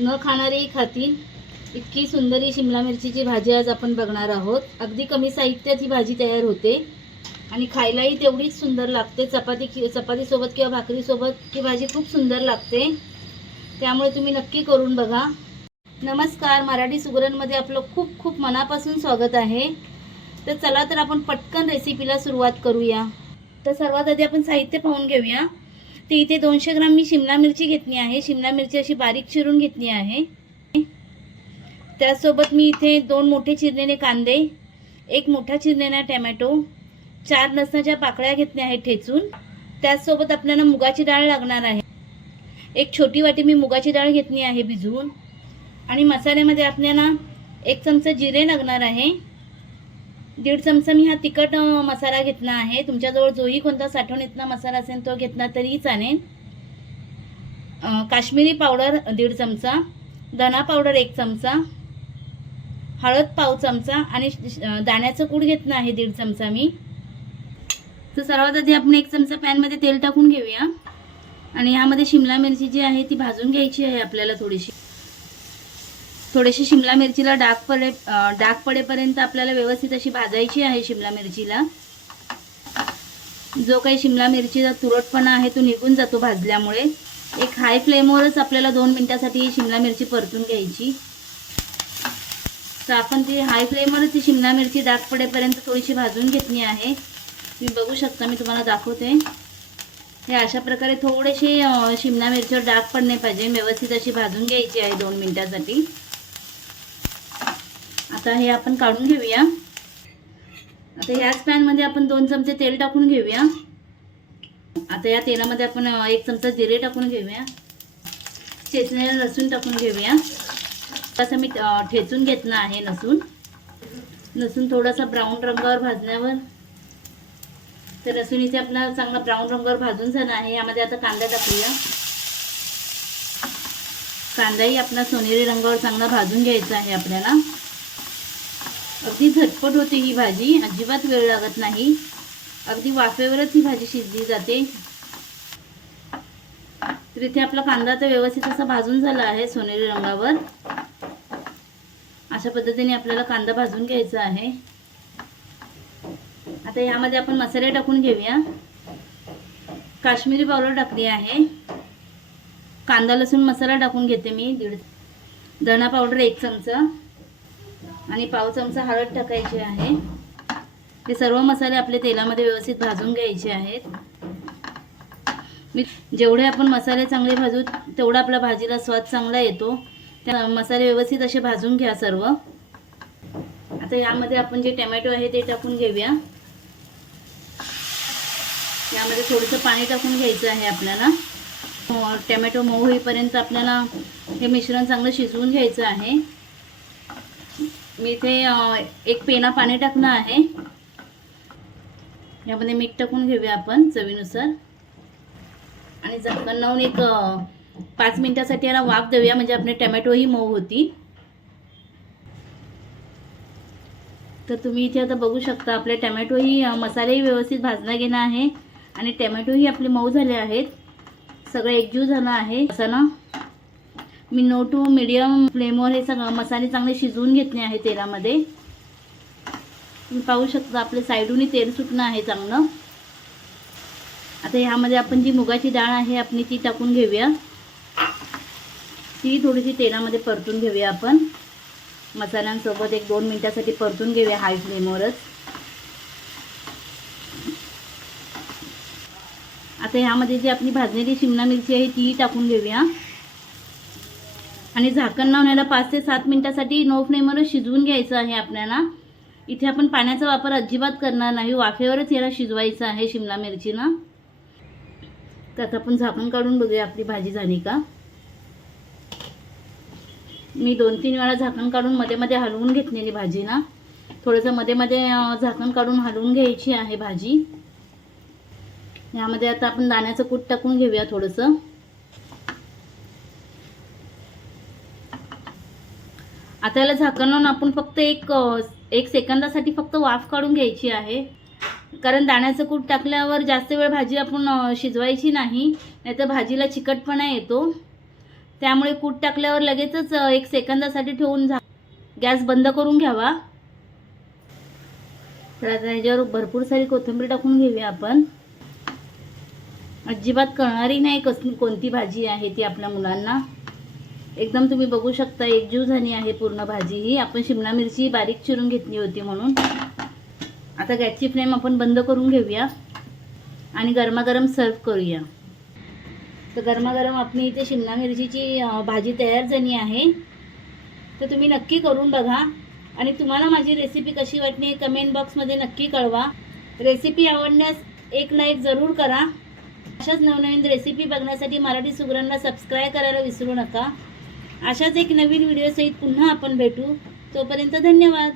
न खाणारेही खातील इतकी सुंदर ही शिमला मिरचीची भाजी आज आपण बघणार आहोत. अगदी कमी साहित्यात ही भाजी तयार होते. आणि खायलाही तेवढीच सुंदर लागते. चपाती कि चपातीसोबत किंवा भाकरीसोबत ही भाजी खूप सुंदर लागते. त्यामुळे तुम्ही नक्की करून बघा. नमस्कार मराठी सुगरणमध्ये आपलं खूप खूप मनापासून स्वागत आहे. तर चला तर आपण पटकन रेसिपीला सुरुवात करूया. तर सर्वात आधी आपण साहित्य पाहून घेऊया. तर इथे दोनशे ग्राम मी शिमला मिरची घेतली आहे. शिमला मिरची अशी बारीक चिरून घेतली आहे. त्याचसोबत मी इथे दोन मोठे चिरलेले कांदे एक मोठा चिरलेला टॅमॅटो चार लसणाच्या पाकळ्या घेतल्या आहेत ठेचून. त्याचसोबत आपल्याला मुगाची डाळ लागणार आहे. एक छोटी वाटी मी मुगाची डाळ घेतली आहे भिजवून. आणि मसाल्यामध्ये आपल्याला एक चमचा जिरे लागणार आहे. दीड चमचा मी हा तिखट मसाला घेतला आहे. तुमच्याजवळ जोही कोणता साठवणीतला मसाला असेल तो घेतला तरीही चालेल. काश्मीरी पावडर दीड चमचा. धना पावडर एक चमचा. हळद पाव चमचा. आणि दाण्याचं कूड घेतलं आहे दीड चमचा मी. तर सर्वात आधी आपण एक चमचा पॅनमध्ये तेल टाकून घेऊया. आणि ह्यामध्ये शिमला मिरची जी आहे ती भाजून घ्यायची आहे आपल्याला थोडीशी. थोडीशी शिमला मिरचीला डाग पडे डाग पडेपर्यंत आपल्याला व्यवस्थित अशी भाजायची आहे शिमला मिरचीला. जो काही शिमला मिरचीचा तुरटपणा आहे तो निघून जातो भाजल्यामुळे. एक हाय फ्लेमवरच आपल्याला दोन मिनटासाठी ही शिमला मिरची परतून घ्यायची. तर आपण ती हाय फ्लेमवरच ती शिमला मिरची डाग पडेपर्यंत थोडीशी भाजून घेतली आहे. तुम्ही बघू शकता मी तुम्हाला दाखवते. हे अशा प्रकारे थोडेसे शिमला मिरचीवर डाग पडणे पाहिजे. व्यवस्थित अशी भाजून घ्यायची आहे दोन मिनटासाठी. आता हे आपण काढून घेऊया. आता ह्याच पॅनमध्ये आपण दोन चमचे तेल टाकून घेऊया. आता या तेलामध्ये आपण एक चमचा जिरे टाकून घेऊया. चेचलेलं लसूण टाकून घेऊया. तसं मी ठेचून घेतलं आहे लसूण. लसूण थोडासा ब्राऊन रंगावर भाजण्यावर तर लसूण इथे आपला चांगला ब्राऊन रंगावर भाजून झाला आहे. यामध्ये आता कांदा टाकूया. कांदाही आपला सोनेरी रंगावर चांगला भाजून घ्यायचा आहे आपल्याला. अगदी झटपट होते ही भाजी. अजिबात वेळ लागत नाही. अगदी वाफेवरच ही भाजी शिजली जाते. तर इथे आपला कांदा तर व्यवस्थित असा भाजून झाला आहे सोनेरी रंगावर. अशा पद्धतीने आपल्याला कांदा भाजून घ्यायचा आहे. आता यामध्ये आपण मसाले टाकून घेऊया. काश्मीरी पावडर टाकली आहे. कांदा लसूण मसाला टाकून घेते मी. दीड धणा पावडर एक चमचा. आणि पाव चमचा हळद टाकायची आहे. हे सर्व मसाले आपले तेलामध्ये व्यवस्थित भाजून घ्यायचे आहेत. मी जेवढे आपण मसाले चांगले भाजू तेवढा आपल्या भाजीला स्वाद चांगला येतो. त्या मसाले व्यवस्थित असे भाजून घ्या सर्व. आता यामध्ये आपण जे टमॅटो आहे ते टाकून घेऊया. यामध्ये थोडंसं पाणी टाकून घ्यायचं आहे आपल्याला. हो, अं, टमॅटो मऊ होईपर्यंत आपल्याला हे मिश्रण चांगलं शिजवून घ्यायचं आहे. मी इथे एक पेना पाणी टाकणं आहे. यामध्ये मीठ टाकून घेऊया आपण चवीनुसार. आणि झाकण लावून एक पाच मिनिटासाठी याला वाफ देऊया म्हणजे आपले टमॅटोही मऊ होती तर तुम्ही इथे आता बघू शकता आपले टमॅटोही मसालेही व्यवस्थित भाजला गेला आहे. आणि टमॅटोही आपले मऊ झाले आहेत. सगळं एकजीव झालं आहे. असं ना? मी नो टू मिडियम फ्लेमवर हे सगळं मसाले चांगले शिजवून घेतले आहे तेलामध्ये. तुम्ही पाहू शकता आपले साईडूनही तेल सुटणं आहे चांगलं. आता ह्यामध्ये आपण जी मुगाची डाळ आहे आपण ती टाकून घेऊया. ती थोडीशी तेलामध्ये परतून घेऊया आपण. मसाल्यांसोबत एक दोन मिनटासाठी परतून घेऊया हाय फ्लेमवरच आता ह्यामध्ये जी आपली भाजलेली शिमला मिरची आहे ती टाकून घेऊया. आणि झाकण लावण्याला पाच ते सात मिनटासाठी नो फ्लेमवर शिजवून घ्यायचं आहे आपल्याला. इथे आपण पाण्याचा वापर अजिबात करणार नाही वाफेवरच याला शिजवायचं आहे शिमला मिरचीनं. तर आता आपण झाकण काढून बघूया आपली भाजी झाली का. मी दोन तीन वेळा झाकण काढून मध्ये मध्ये हलवून घेतलेली भाजी ना थोडंसं मध्ये मध्ये झाकण काढून हलवून घ्यायची आहे भाजी. यामध्ये आता आपण दाण्याचं कूट टाकून घेऊया थोडंसं. आता याला झाकण लावून आपण फक्त एक एक सेकंदासाठी फक्त वाफ काढून घ्यायची आहे. कारण दाण्याचं कूट टाकल्यावर जास्त वेळ भाजी आपण शिजवायची नाही नाहीतर भाजीला चिकटपणा येतो. त्यामुळे कूट टाकल्यावर लगेचच एक सेकंदासाठी ठेवून झा गॅस बंद करून घ्यावा. तर आता भरपूर सारी कोथिंबीर टाकून घेऊया आपण. अजिबात कळणारी नाही कसली कोणती भाजी आहे ती आपल्या मुलांना. एकदम तुम्ही बघू शकता एकजीव झाली आहे पूर्ण भाजी ही. आपण शिमला मिरची बारीक चिरून घेतली होती म्हणून. आता गॅसची फ्लेम आपण बंद करून घेऊया आणि गरमागरम सर्व करूया. तर गरमागरम आपली इथे शिमला मिरचीची भाजी तयार झाली आहे. तर तुम्ही नक्की करून बघा. आणि तुम्हाला माझी रेसिपी कशी वाटली कमेंट बॉक्समध्ये नक्की कळवा. रेसिपी आवडण्यास एक ना एक जरूर करा. अशाच नवनवीन रेसिपी बघण्यासाठी मराठी सुगरणला सबस्क्राईब करायला विसरू नका. अशाच एक नवीन व्हिडिओसहित पुन्हा आपण भेटू. तोपर्यंत धन्यवाद.